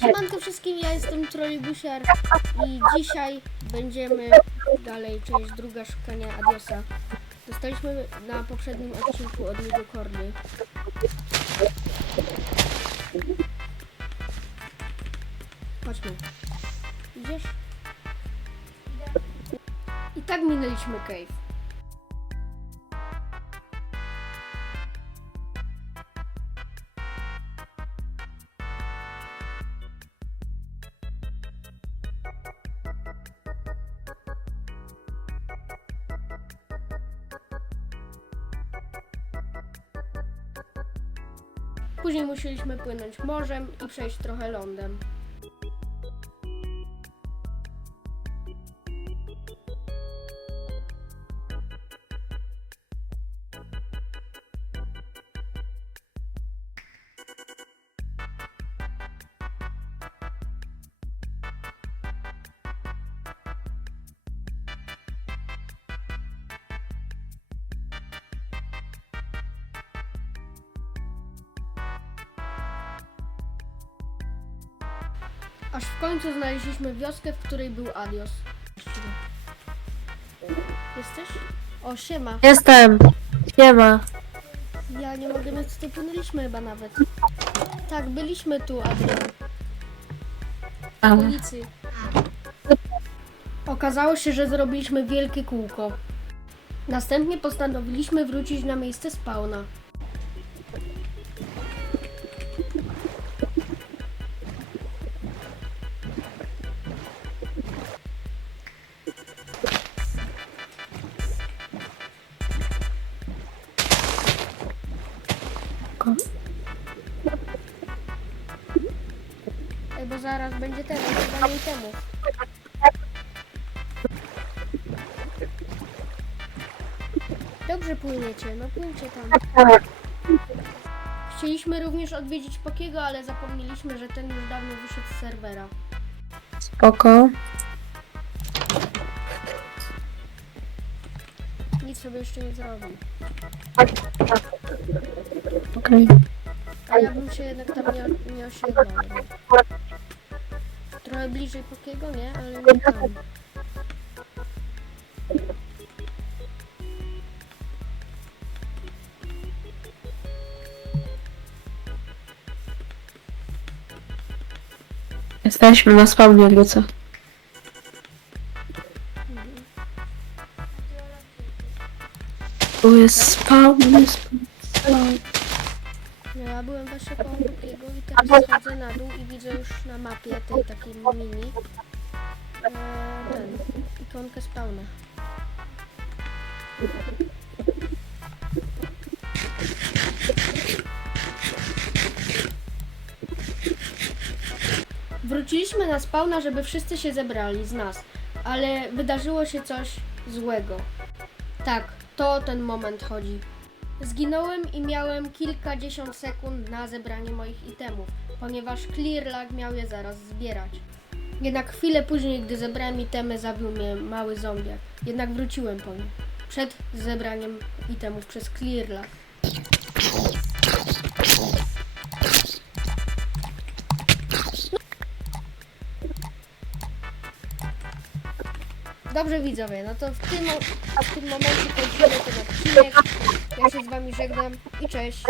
Siemanko wszystkim, ja jestem Trollibusiar i dzisiaj będziemy dalej, część druga szukania Adiosa. Dostaliśmy na poprzednim odcinku od niego kordy. Chodźmy. Idziesz? I tak minęliśmy cave. Później musieliśmy płynąć morzem i przejść trochę lądem. Aż w końcu znaleźliśmy wioskę, w której był Adios. Jesteś? O, siema. Jestem. Nie ma. Ja nie mogę mieć, tu płynęliśmy chyba nawet. Tak, byliśmy tu, Adrian. A, W ulicy. Okazało się, że zrobiliśmy wielkie kółko. Następnie postanowiliśmy wrócić na miejsce spawna. Ko- Ej, bo zaraz będzie ten, zbieranie temu. Dobrze płyniecie, no płyńcie tam. Chcieliśmy również odwiedzić Pokiego, ale zapomnieliśmy, że ten już dawno wyszedł z serwera. spoko. Nic sobie jeszcze nie zrobił. Okej. A ja bym się jednak tam nie, nie osiedlał. Trochę bliżej Pokiego, nie? Ale nie tam. Jesteśmy na spawnie, jakby co. Tu jest spawn, spawn. No ja byłem właśnie koło Pokiego i teraz schodzę na dół i widzę już na mapie tej takiej mini e, ten, ikonkę spawna. Wróciliśmy na spawna, żeby wszyscy się zebrali z nas, ale wydarzyło się coś złego. Tak, to ten moment chodzi. Zginąłem i miałem kilkadziesiąt sekund na zebranie moich itemów, ponieważ Clearlag miał je zaraz zbierać. Jednak chwilę później, gdy zebrałem itemy, zabił mnie mały zombiak. Jednak wróciłem po nie. Przed zebraniem itemów przez Clearlag. Dobrze widzowie, no to w tym, w tym momencie kończymy ten odcinek. Ja się z wami żegnam i cześć.